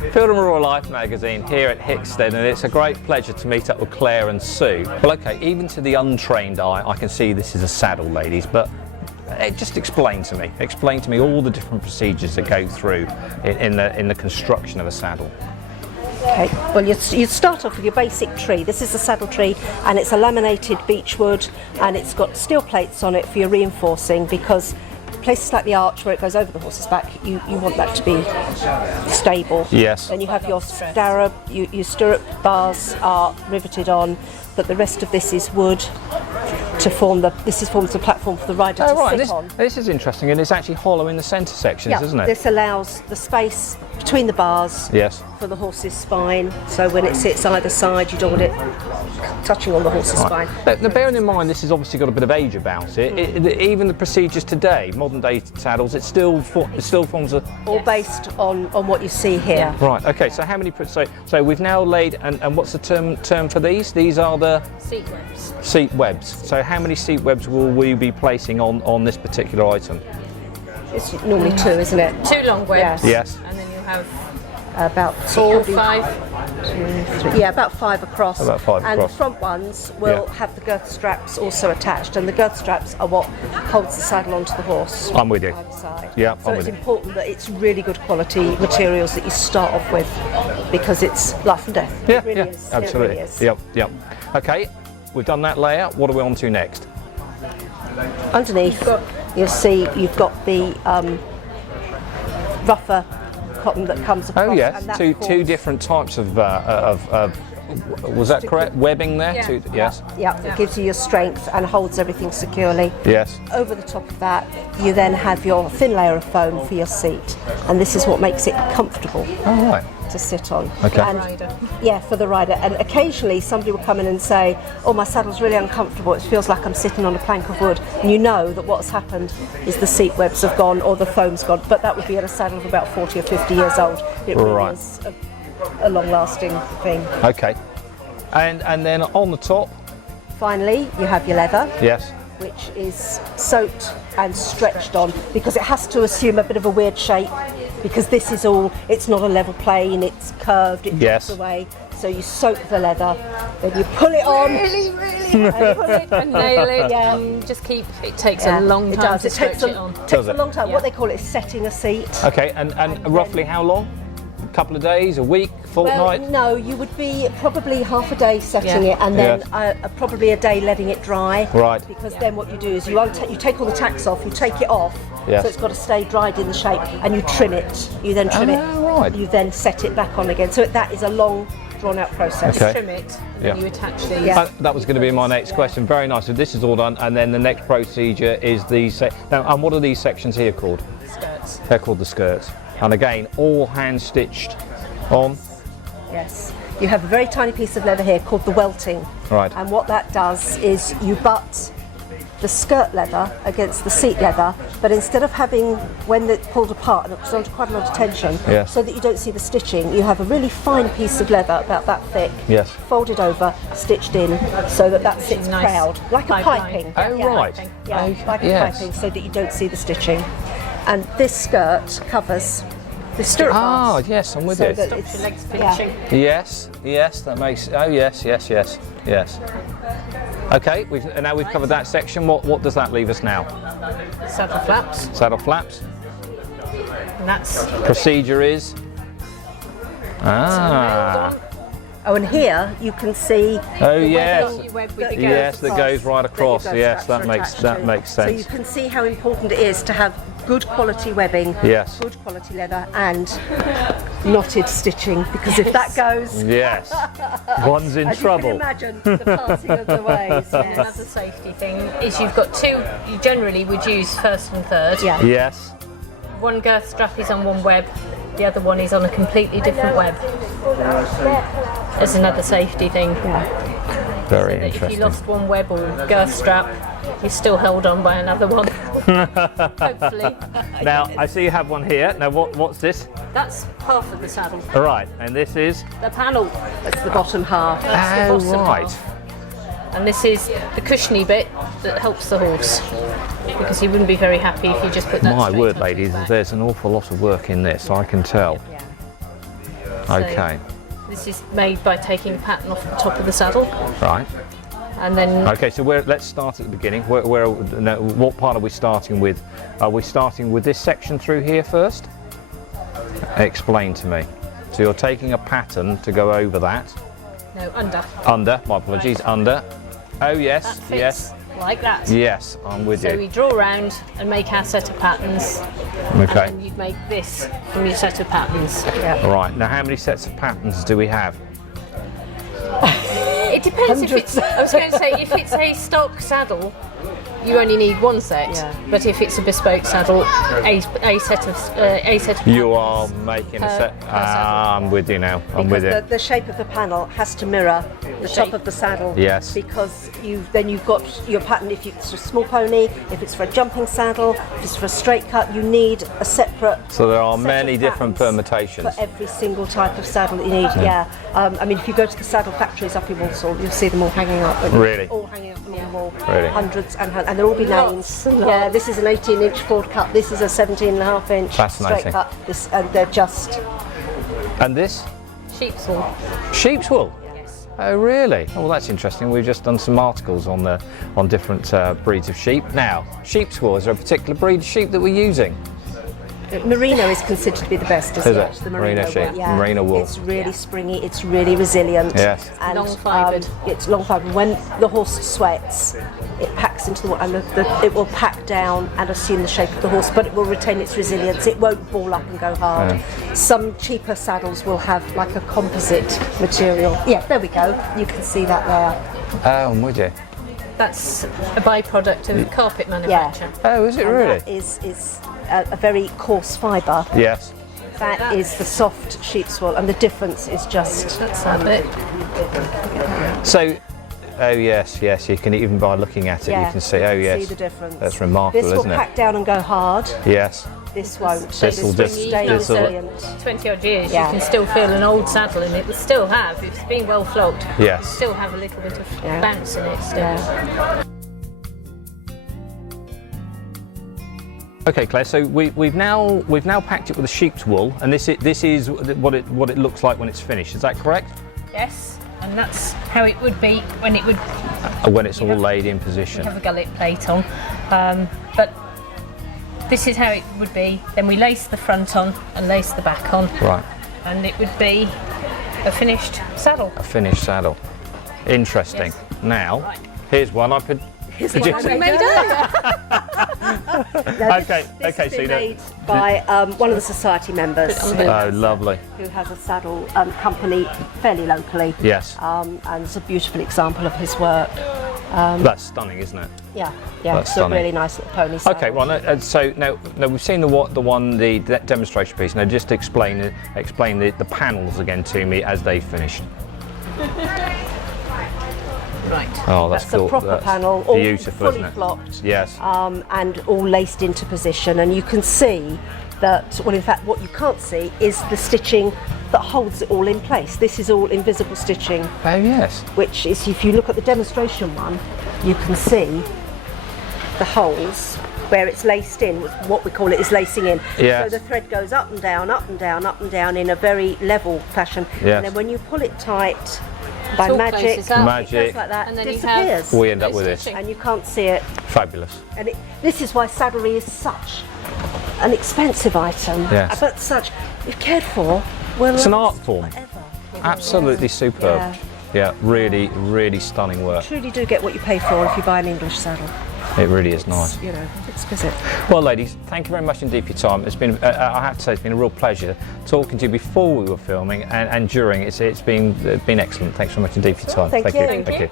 Field and Rural Life magazine here at Hickstead, and it's a great pleasure to meet up with Claire and Sue. Well, okay, even to the untrained eye, I can see this is a saddle, ladies, but just explain to me all the different procedures that go through in the construction of a saddle. Okay, well you start off with your basic tree. This is a saddle tree, and it's a laminated beechwood, and it's got steel plates on it for your reinforcing, because places like the arch where it goes over the horse's back, you want that to be stable. Yes. Then you have your stirrup, your stirrup bars are riveted on, but the rest of this is wood to form the platform for the rider to sit on. This is interesting, and it's actually hollow in the centre sections, isn't it? This allows the space between the bars for the horse's spine, so when it sits either side you don't want it touching on the horse's spine. Now, bearing in mind this has obviously got a bit of age about it, even the procedures today, modern day saddles, it still forms a... All based on what you see here. Right, okay, so how many... So we've now laid, and what's the term for these? These are the... Seat webs. Seat webs. So how many seat webs will we be placing on this particular item? It's normally two, isn't it? 2 long webs. Yes. And then you have about 4, 5. 2, 3, yeah, about 5 across. About 5 and across. The front ones will have the girth straps also attached, and the girth straps are what holds the saddle onto the horse. I'm with you. Either side. Yeah, so I'm it's with you. important that it's really good quality materials that you start off with, because it's life and death. Yeah, it really yeah, is. absolutely. It really is. Yep. Okay, we've done that layout. What are we on to next? Underneath, you'll see you've got the rougher cotton that comes across. Oh yes, and that two forms- different types of was that correct? Webbing there? Yeah. Yes. Yeah, it gives you your strength and holds everything securely. Yes. Over the top of that, you then have your thin layer of foam for your seat, and this is what makes it comfortable All right. to sit on. Okay. And, yeah, for the rider. And occasionally somebody will come in and say, "Oh, my saddle's really uncomfortable. It feels like I'm sitting on a plank of wood." And you know that what's happened is the seat webs have gone or the foam's gone. But that would be on a saddle of about 40 or 50 years old. It really Right. is a long-lasting thing. Okay. And then on the top. Finally, you have your leather, Yes. which is soaked and stretched on, because it has to assume a bit of a weird shape, because this is all, it's not a level plane, it's curved, it Yes. drops away. So you soak the leather, then you pull it on. Really, and pull it and nail it. Yeah. And just keep. It takes a long time to stretch it on. Takes a long time. What they call it is setting a seat. Okay. And roughly how long? A couple of days, a week, fortnight? Well, no, you would be probably half a day setting it, and then probably a day letting it dry. Right. Because then what you do is you take all the tacks off, you take it off, Yes. so it's got to stay dried in the shape, and you trim it. You then trim it. Right. You then set it back on again. So that is a long, drawn-out process. Okay. Trim it. And Yeah. then you attach these. Yeah. That was going to be my next question. Very nice. So this is all done, and then the next procedure is the now. And what are these sections here called? Skirts. They're called the skirts. And again, all hand stitched on. Yes. You have a very tiny piece of leather here called the welting. Right. And what that does is you butt the skirt leather against the seat leather, but instead of having, when it's pulled apart and it's under quite a lot of tension, Yes. so that you don't see the stitching, you have a really fine piece of leather about that thick, Yes. folded over, stitched in, so that that sits Nice proud, like a pipeline. piping. Oh, Yeah. right. Yeah, like yes. a piping, so that you don't see the stitching. And this skirt covers the stirrup Ah, bars. yes, I'm with So you. that Stops it's, your legs yeah. pinching. Yes, that makes. Oh, yes. Okay, now we've covered that section. What does that leave us now? Saddle flaps. Saddle flaps. And that's Procedure is. Ah. Oh, and here you can see. Oh the yes. webbing web with the Yes, that across, goes right that your across. girth Yes, straps that are makes attached to. sense. So you can see how important it is to have good quality webbing, Yes. good quality leather, and knotted stitching. Because if that goes, Yes. One's in as trouble. you can imagine, the parting of the ways. Yes. Another safety thing is you've got two. You generally would use first and third. Yeah. Yes. One girth strap is on one web, the other one is on a completely different web. As another safety thing. Very That if you interesting. lost one web or girth strap, you're still held on by another one. Hopefully. Now I see you have one here. Now what's this? That's half of the saddle. All right, and this is. The panel. That's the bottom half. That's the Oh, bottom right. half. And this is the cushiony bit that helps the horse. Because he wouldn't be very happy if you just put that My straight word, onto his ladies, back. there's an awful lot of work in this. I can tell. Okay. This is made by taking a pattern off the top of the saddle, Right. and then Okay, so let's start at the beginning. What part are we starting with? Are we starting with this section through here first? Explain to me. So you're taking a pattern to go over that. no, under. Under, my apologies, Right. under. Oh That yes, fits yes, like that. yes, I'm with So you. we draw around and make our set of patterns, Okay. and you'd make this from your set of patterns. Yeah. Right, now how many sets of patterns do we have? It depends if it's, I was going to say, if it's a stock saddle, you only need one set. Yeah. But if it's a bespoke saddle, a set of You patterns are making a per- set. per saddle. I'm with you now. I'm Because with you. the shape of the panel has to mirror the top shape. of the saddle. Yes. Because you've got your pattern. If it's a small pony, if it's for a jumping saddle, if it's for a straight cut, you need a separate. So there are set many of different patterns permutations. for every single type of saddle that you need. Yeah. I mean, if you go to the saddle factories up in Walsall, you'll see them all hanging up. Really? All hanging up on the wall. Really? Hundreds and they'll all be named. Lots. Yeah. This is an 18-inch forward cut. This is a 17.5-inch Fascinating. straight cut. And they're just. And this? Sheep's wool. Sheep's wool. Yes. Oh really? Oh, well, that's interesting. We've just done some articles on different breeds of sheep. Now, sheep's wool. Is there a particular breed of sheep that we're using? Merino is considered to be the best, isn't Is it? The Merino sheep, wool. Yeah. merino wool. It's really springy, it's really resilient. Yes. And, Long-fibred. it's long fibred. When the horse sweats, it packs into the wool and it will pack down and assume the shape of the horse, but it will retain its resilience. It won't ball up and go hard. Some cheaper saddles will have like a composite material. Yeah, there we go. You can see that there. Oh, I'm with you. That's a byproduct of carpet manufacture. Oh, is it And really? that is a very coarse fibre. Yes. That is the soft sheep's wool, and the difference is just. That's that bit. So, oh yes, yes. You can even by looking at it, you can see. Oh yes. See the difference. That's remarkable, This will isn't it? pack down and go hard. Yes. This won't. This will just- stay this'll- resilient. 20 odd years, Yeah. you can still feel an old saddle, and it will still have, if it's been well flogged, Yes. it'll still have a little bit of Yeah. bounce in it still. Yeah. Okay, Claire. So we've now packed it with a sheep's wool, and this is what it looks like when it's finished. Is that correct? Yes, and that's how it would be when it would When it's all laid in position. have a gullet plate on. But this is how it would be. Then we lace the front on and lace the back on, Right. and it would be a finished saddle. A finished saddle. Interesting. Yes. Now, Right. here's one I could. Could you- We made up. Okay. This Okay. has So been you know. made by one of the society members Oh, lovely. who has a saddle company fairly locally. Yes. And it's a beautiful example of his work. That's stunning, isn't it? Yeah, That's it's stunning. a really nice little pony saddle. Okay, well, so now we've seen the demonstration piece. Now just explain the panels again to me as they finished. Right. Oh, that's That's cool. a proper That's panel, all beautiful, fully isn't it? flocked. Yes. And all laced into position, and you can see that, well, in fact what you can't see is the stitching that holds it all in place. This is all invisible stitching, Oh yes. which is, if you look at the demonstration one, you can see the holes where it's laced in. What we call it is lacing in. Yes. So the thread goes up and down, up and down, up and down in a very level fashion. Yes. And then when you pull it tight by all magic, closes up. it Magic. goes like that, And then you disappears. We end up No with this. stitching. And you can't see it. Fabulous. And this is why saddlery is such an expensive item, Yes. but such, if cared for, will It's an last art form. forever. Absolutely superb. Yeah. Yeah, really, really stunning work. Truly do get what you pay for if you buy an English saddle. It really is nice. You know, exquisite. Well, ladies, thank you very much indeed for your time. It's been, I have to say, it's been a real pleasure talking to you before we were filming and during. It's been excellent. Thanks very much indeed for your time. Thank you. Thank you.